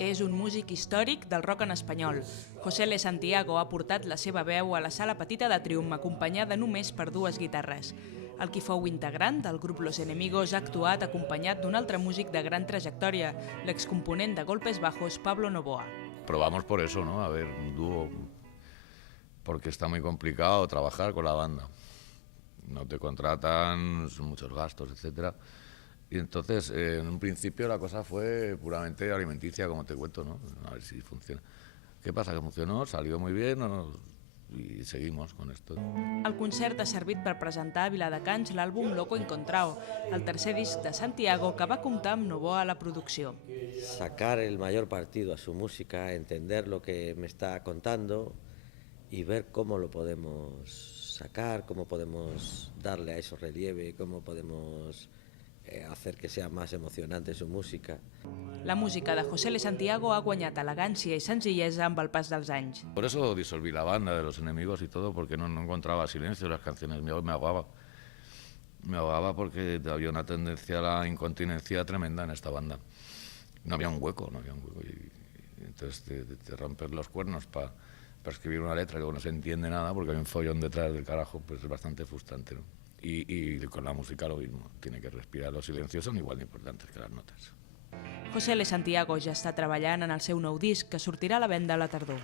és un músic històric del rock en espanyol. José L. Santiago ha portat la seva veu a la Sala Petita de Triomf acompanyada només per dues guitarres. El qui fou integrant del grup Los Enemigos ha actuat acompanyat d'un altre músic de gran trajectòria, l'excomponent de Golpes Bajos, Pablo Novoa. Probamos por eso, ¿no? A ver, un dúo, porque está muy complicado trabajar con la banda. No te contratan, son muchos gastos, etcétera. Y entonces, en un principio la cosa fue puramente alimenticia, como te cuento, ¿no? A ver si funciona. ¿Qué pasa? Que funcionó, salió muy bien y seguimos con esto. El concert ha servit per presentar a Viladecans l'àlbum Loco Encontrao, el tercer disc de Santiago que va comptar amb Novoa a la producció. Sacar el mayor partido a su música, entender lo que me está contando y ver cómo lo podemos sacar, cómo podemos darle a eso relieve, cómo podemos hacer que sea más emocionante su música. La música de José L. Santiago ha guanyat elegància i senzillesa amb el pas dels anys. Por eso disolví la banda de Los Enemigos y todo, porque no encontraba silencio en las canciones. Me ahogaba. Me ahogaba porque había una tendencia a la incontinencia tremenda en esta banda. No había un hueco, Y entonces te rompes los cuernos para escribir una letra que no se entiende nada porque hay un follón detrás del carajo, pues es bastante frustrante, ¿no? Y con la música lo mismo, tiene que respirar. Los silencios son igual de importantes que las notas. José L. Santiago ja està treballant en el seu nou disc que sortirà a la venda a la tardor.